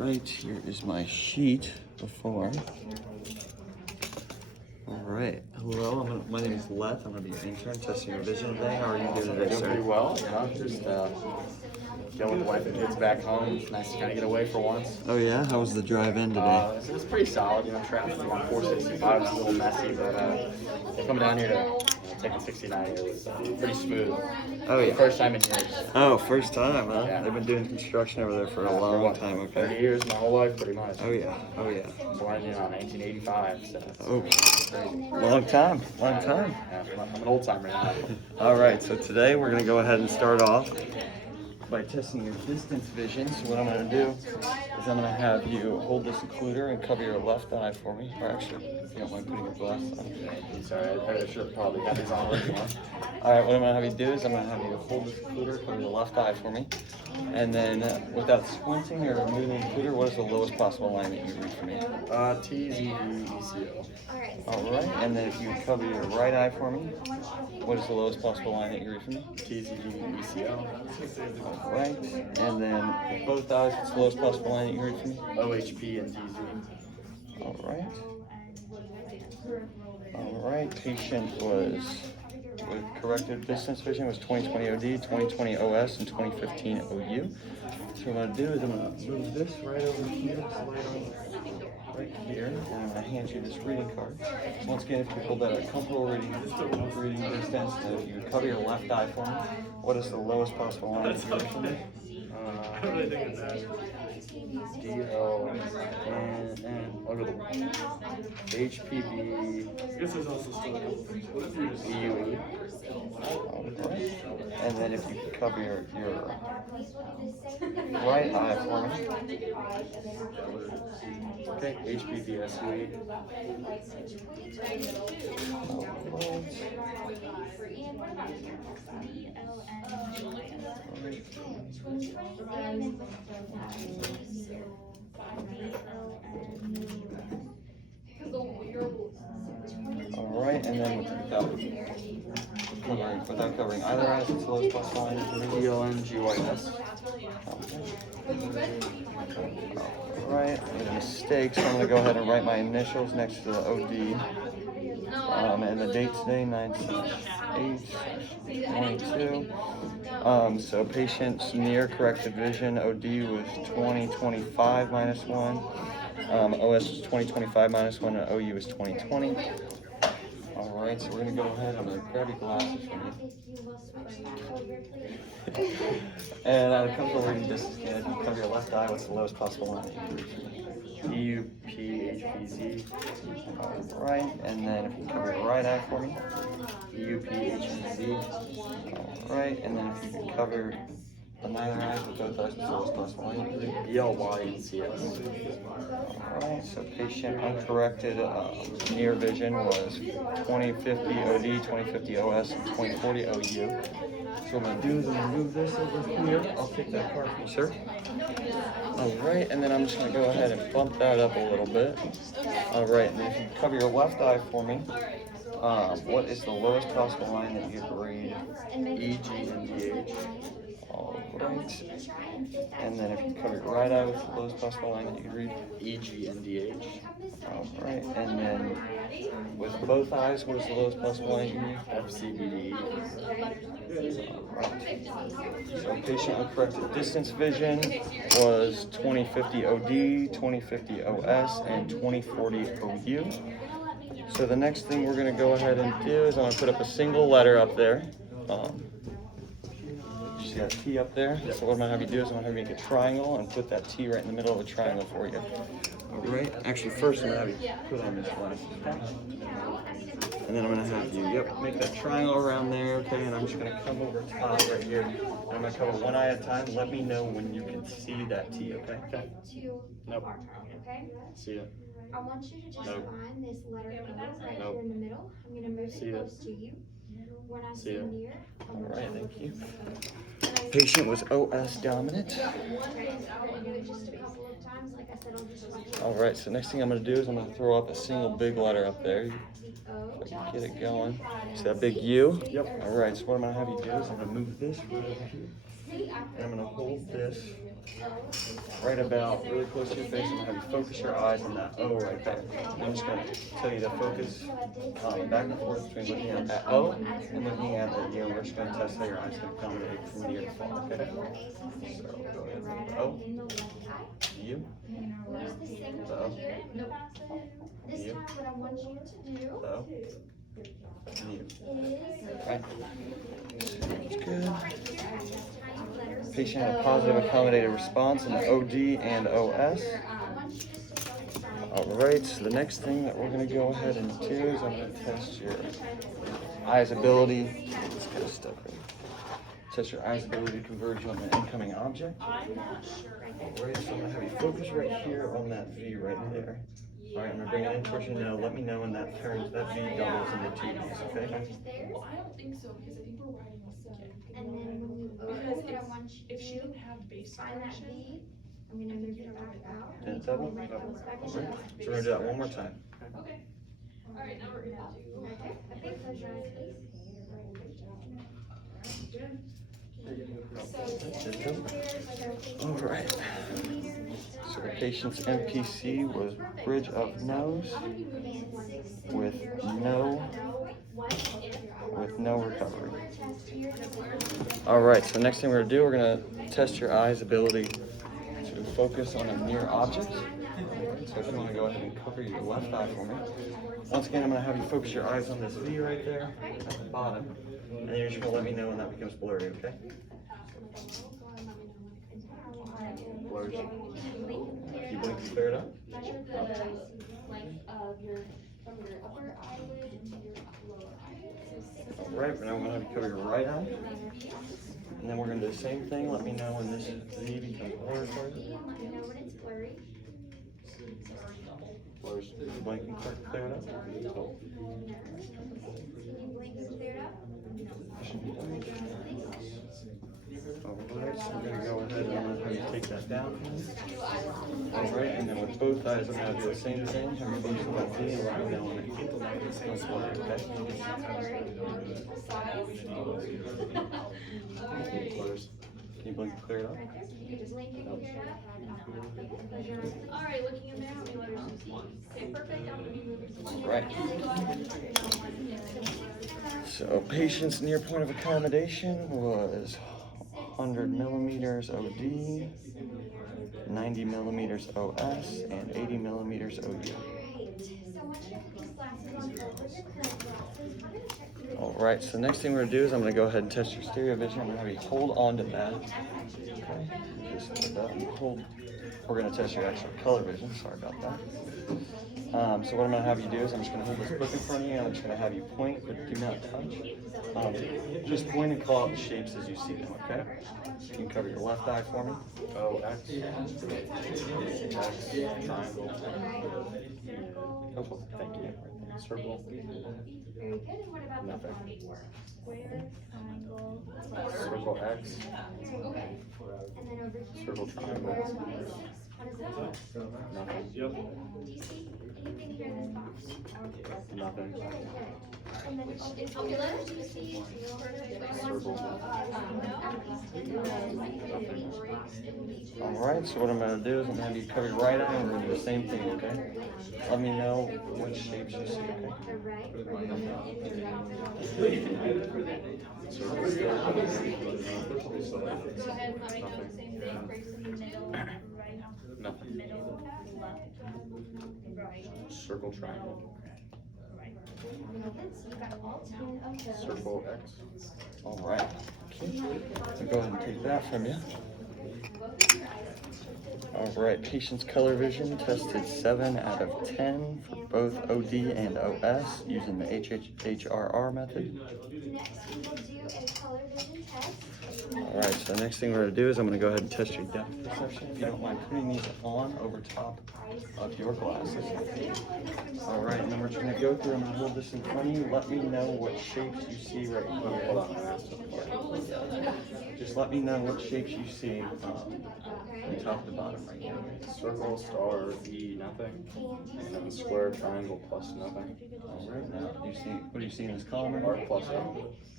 right, here is my sheet before. All right, hello, my name is Leth. I'm gonna be your intern testing your vision today. How are you doing today, Doing sir? pretty well, just going with the wife and kids back home. It's nice to kind of get away for once. Oh yeah, how was the drive in today? So it's pretty solid, traffic on 465 is a little messy, but coming down here to take a 69 here was pretty smooth. Oh yeah. First time in years. Oh, first time, huh? Yeah. They've been doing construction over there for a long time, okay? 30 years, my whole life, pretty much. Oh yeah, oh yeah. Born in 1985, so it's Oh, crazy. long time. Yeah, I'm an old timer now. All right, so today we're gonna go ahead and start off by testing your distance vision. So what I'm gonna do is I'm gonna have you hold this occluder and cover your left eye for me. Or actually, if you don't mind putting your glasses on. I'm sorry, I should probably have these on already. All right, what I'm gonna have you do is I'm gonna have you hold this occluder, cover your left eye for me. And then without squinting or moving the occluder, what is the lowest possible line that you read for me? TZECO. All right, and then if you cover your right eye for me, what is the lowest possible line that you read for me? TZECO. All right, and then with both eyes, what's the lowest possible line that you read for me? OHP and DZ. All right. All right, patient was with corrected distance vision was 20/20 OD, 20/20 OS, and 20/15 OU. So what I'm gonna do is I'm gonna move this right over here, right here, and I'm gonna hand you this reading card. So once again, if you hold that at a comfortable reading distance, and if you cover your left eye for me, what is the lowest possible line that you read for me? DL and I'll go the HPB. This is also still EUE. Right. And then if you could cover your right eye for me. Okay, HPB SUE. All right, and then without covering either eye, it's the lowest possible line. DLNGYS. All right, I made a mistake, so I'm going to go ahead and write my initials next to the OD. And the date today, 9/8/22. So patient's near corrected vision, OD was 20/25 minus 1. OS was 20/25 minus 1, and OU was 20/20. All right, so we're going to go ahead. I'm going to grab your glasses from you. And at a comfortable reading distance, if you cover your left eye, what's the lowest possible line that you can read for me? EUPHBZ. All right, and then if you cover your right eye for me. EUPHBZ. All right, and then if you could cover the neither eyes with both eyes, what's the lowest possible line you can read? ELY and CS. All right, so patient uncorrected near vision was 20/50 OD, 20/50 OS, and 20/40 OU. So what I'm going to do is I'm going to move this over here. I'll take that card from you, sir. All right, and then I'm just going to go ahead and bump that up a little bit. All right, and then if you cover your left eye for me, what is the lowest possible line that you can read? EG and DH. All right, and then if you cover your right eye, what's the lowest possible line that you can read? EG and DH. All right, and then with both eyes, what is the lowest possible line you can read? FCBD. So patient uncorrected distance vision was 20/50 OD, 20/50 OS, and 20/40 OU. So the next thing we're going to go ahead and do is I'm going to put up a single letter up there. You see that T up there? So what I'm going to have you do is I'm going to have you make a triangle and put that T right in the middle of the triangle for you. All right. Actually, first I'm going to have you put on this glasses. And then I'm going to have you, make that triangle around there, okay? And I'm just going to come over top right here. And I'm going to cover one eye at a time. Let me know when you can see that T, okay? Okay. Nope. Okay? See it. I want you to just Nope. find this letter O right Nope. here in the middle. I'm going to move See it it. close to you. When I See say it. near, I All want right, you to thank look you. at me. Patient was OS dominant. Okay, I'm going to do it just a couple of times. Like I said, I'll just watch you. All right, so next thing I'm going to do is I'm going to throw up a single big letter up there. O. If I can get it going. See that big U? Yep. All right, so what I'm going to have you do is I'm going to move this right over here. And I'm going to hold this right about really close to your face. I'm gonna have you focus your eyes on that O right there. I'm just gonna tell you to focus back and forth between looking at that O and looking at the U. We're just gonna test how your eyes can accommodate from near to far, okay? So go ahead with the O, U, the O, This U, time what I want you to do the O, U. is Right. Good. right here, tiny letters. Patient had a positive accommodated response in the OD and OS. I want you just to focus on it. All right, so the next thing that we're gonna go ahead and do is I'm gonna test your eye's ability. Let's get a step in. Test your eye's ability to converge on the incoming object. All right, so I'm gonna have you focus right here on that V right there. All right, I'm gonna bring it in towards you now. Let me know when that turns, that V doubles into two V's, okay? Well, I don't think so because I think we're riding a skip. And then when you open Because what I want you if to she do, didn't have base find that correction, V. I'm gonna move it back out. And it's double? When it comes back All in. right, so we're gonna do that one more time. okay. All right, now we're gonna do. Okay, okay, close your eyes, please. All right. So the patient's MPC was bridge of nose with no recovery. All right, so the next thing we're gonna do, we're gonna test your eye's ability to focus on a near object. So if you wanna go ahead and cover your left eye for me. Once again, I'm gonna have you focus your eyes on this V right there at the bottom. And then you're just gonna let me know when that becomes blurry, okay? Blurs. You blink and clear it up. Measure the length of your, from your upper eyelid to your lower eyelid. All right, now I'm gonna have you cover your right eye. And then we're gonna do the same thing. Let me know when this V becomes blurry for you. Let me know when it's blurry. Blurs. You blink and clear it up. Can you blink and clear it up? Alright, so we're gonna go ahead and I'm gonna have you take that down. Alright, and then with both eyes, I'm gonna do the same thing. Have your focus on that V and let me know when it becomes blurry, okay? Blurs. Can you blink and clear it up? All right, looking at my okay, perfect. I'm gonna be moving to Right. So patient's near point of accommodation was 100 millimeters OD, 90 millimeters OS, and 80 millimeters OU. All right, so the next thing we're gonna do is I'm gonna go ahead and test your stereo vision. I'm gonna have you hold on to that. Okay, just hold that and hold. We're gonna test your actual color vision. Sorry about that. So what I'm gonna have you do is I'm just gonna hold this book in front of you and I'm just gonna have you point, but do not touch. Just point and call out the shapes as you see them, okay? You can cover your left eye for me. O, X, triangle, Go for it. Thank you. circle, Very good, and what about the nothing. square, triangle? Circle X, And then over here. circle triangle, What is that? nothing, Do you see anything here in this box? nothing, And then okay, letters you see. circle, All right, so what I'm gonna do is I'm gonna have you cover your right eye and we're gonna do the same thing, okay? Let me know which shapes you see, okay? The right or the Go ahead and let me know the same thing. Brace in the middle, right, nothing, middle, left, right, circle triangle, right. So you got all 10 of those. circle X, All right. Okay. So go ahead and take that from you. All right, patient's color vision tested 7 out of 10 for both OD and OS using the HRR method. Next, we will do a color vision test. All right, so the next thing we're gonna do is I'm gonna go ahead and test your depth perception. If you don't mind putting these on over top of your glasses. All right, and then we're just gonna go through. I'm gonna hold this in front of you. Let me know what shapes you see right hold on, here. Just let me know what shapes you see from top to bottom right here. circle, star, E, nothing, and then square, triangle, plus nothing, All right, now you see what do you see in this column? R plus nothing,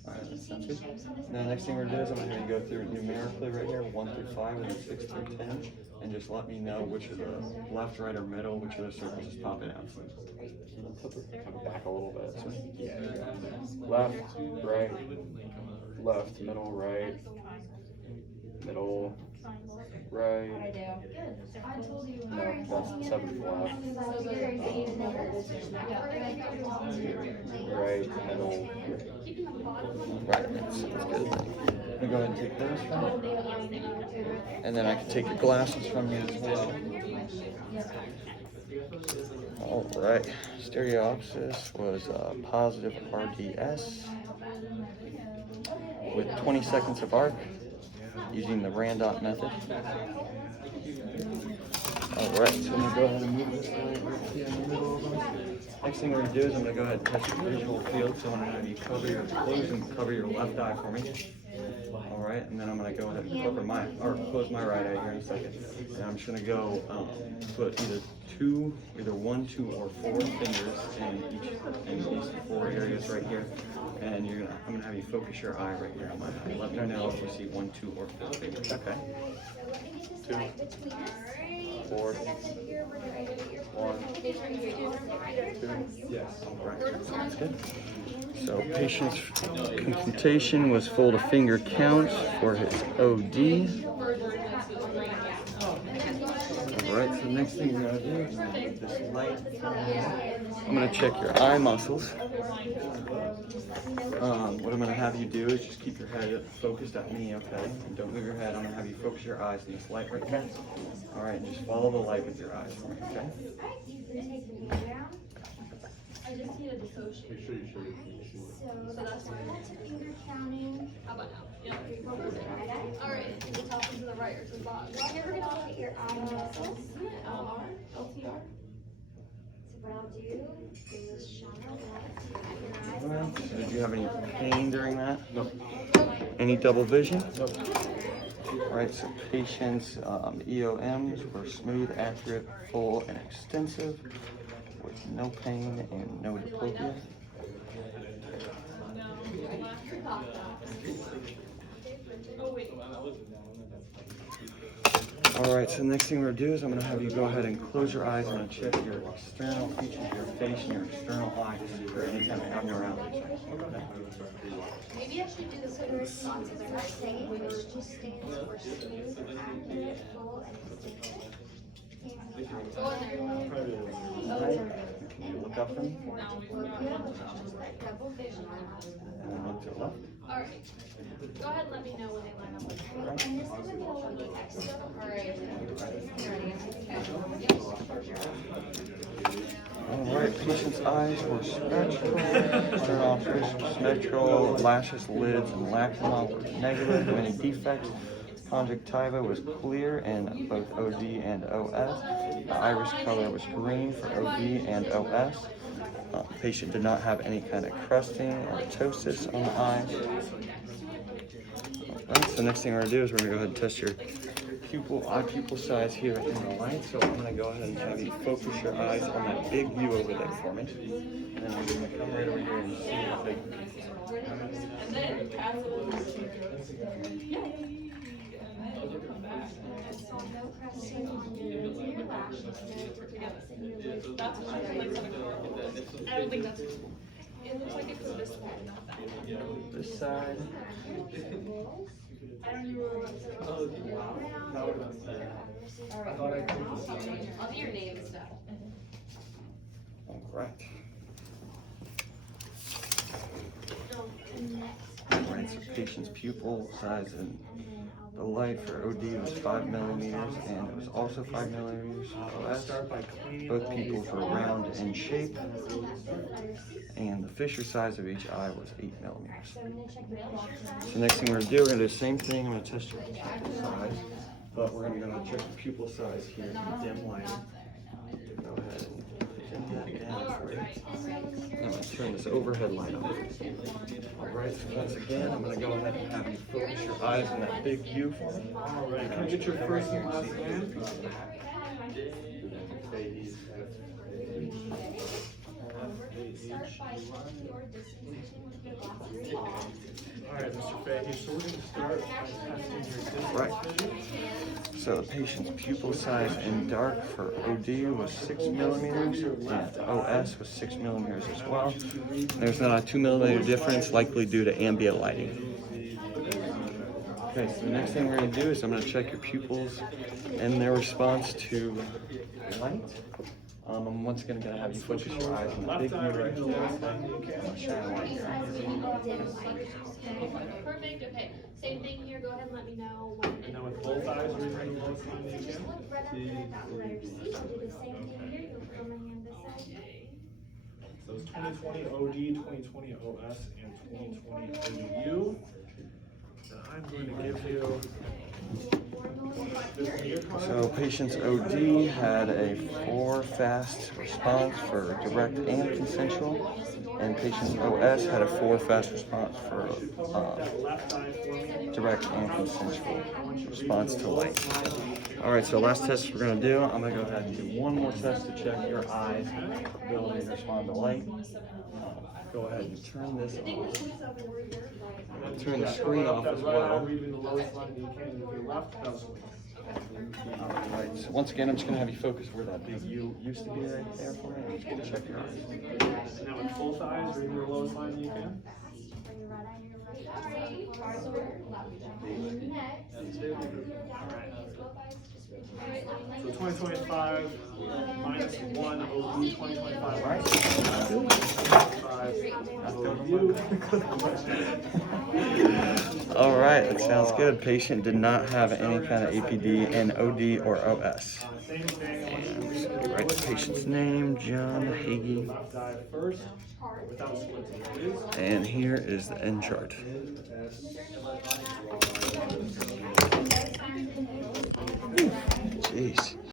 Alright, that sounds good. Now, next thing we're gonna do is I'm gonna go through numerically right here, 1 through 5, and then 6 through 10, and just let me know which of the left, right, or middle, which of the circles is popping out. Come back a little bit. So, yeah, left, right, left, middle, right, middle, right. No, that's the 7th left. Right, middle. Right, that sounds good. I'm gonna go ahead and take those from you. And then I can take your glasses from you as well. Alright, stereopsis was positive RDS with 20 seconds of arc using the Randot method. Alright, so I'm going to go ahead and move this right here in the middle of them. Next thing we're going to do is I'm going to go ahead and test your visual field. So I'm going to have you close and cover your left eye for me. Alright, and then I'm going to go ahead and close my right eye here in a second. And I'm just going to go put either 1, 2, or 4 fingers in these 4 areas right here. And I'm gonna have you focus your eye right here on my eye. Let me know if you see 1, 2, or 4 fingers. Okay. 2, 4, 1, 2. Yes. All right. Sounds good. So patient's consultation was full to finger count for his OD. Alright, so next thing we're gonna do is with this light, I'm gonna check your eye muscles. What I'm gonna have you do is just keep your head focused at me, okay? And don't move your head. I'm gonna have you focus your eyes on this light right here. Alright, and just follow the light with your eyes for me, okay? I just need a dissociate. So that's finger counting. How about now? Yeah. Alright, to the top and to the right or to the bottom. You're gonna look at your eye muscles. LTR. So what I'll do is shine a light at your eyes. Did you have any pain during that? No. Any double vision? No. Alright, so patient's EOMs were smooth, accurate, full, and extensive, with no pain and no diplopia. Alright, so the next thing we're gonna do is I'm gonna have you go ahead and close your eyes. I'm gonna check your external features, your face, and your external eyes for any kind of abnormalities. Maybe I should do this with responses or Which just stands for smooth, accurate, full, and extensive. Go in there. Alright, can you look up for me? Diplopia, which is just that double vision. And then look to the left. Alright. Go ahead and let me know when they line up with you. And this is gonna be a little bit extra. Alright, patient's eyes were spectral, external spectral, lashes, lids, and lacrima were negative. Any defects? Conjunctiva was clear in both OD and OS. The iris color was green for OD and OS. Patient did not have any kind of crusting or ptosis on the eye. Alright, so next thing we're going to do is we're going to go ahead and test your eye pupil size here in the light. So I'm going to go ahead and have you focus your eyes on that big view over there for me. And then I'm going to come right over here and see the big So no crusting on your lashes, no defects in your lids. That's what I like. I don't think that's. It looks like it's this one, not that one. this side. I don't even I'll do your name and stuff. Alright. Alright, so patient's pupil size in the light for OD was 5 millimeters, and it was also 5 millimeters for OS. Both pupils were round in shape, and the fissure size of each eye was 8 millimeters. So next thing we're going to do, we're going to do the same thing. I'm going to test your pupil size, but we're going to go check the pupil size here in the dim light. Go ahead and dim that down for you. I'm going to turn this overhead light on. Alright, so once again, I'm going to go ahead and have you focus your eyes on that big view for me. Alright, can I get your first and last name? Start by checking your distance vision with your glasses off. All right, Mr. Fahey, so we're going to start by testing your distance Right. vision. So the patient's pupil size in dark for OD was 6 millimeters, and OS was 6 millimeters as well. There's not a 2 millimeter difference, likely due to ambient lighting. Okay, so the next thing we're going to do is I'm going to check your pupils and their response to light. I'm once again going to have you focus your eyes on the big view right here. Shine a light here. Perfect, okay. Same thing here, go ahead and let me know when. And then with both eyes, we're going to go as fine as you can. Look right up at that letter C. Do the same thing here. You'll put my hand this side. So it's 2020 OD, 2020 OS, and 2020 OU. And I'm going to give you this one here. So patient's OD had a 4 fast response for direct and consensual, and patient's OS had a 4 fast response for Left eye for me. direct and consensual response to light. All right, so last test we're gonna do, I'm gonna go ahead and do one more test to check your eyes' ability to respond to light. Go ahead and turn this off. Turn the screen off as well. Reading the lowest line you can with your left pencil. Alright, so once again, I'm just gonna have you focus where that big U used to be right there for me. I'm just gonna check your eyes. Now with both eyes, reading the lowest line you can. For your right eye and your left eye. So 2025 minus 1 OD, 2025 Right. 25 All right, that sounds good. Patient did not have any kind of APD in OD or OS. Same thing. And just write the patient's name, John Hagee. Left eye first, without squinting, please. And here is the end chart. Jeez.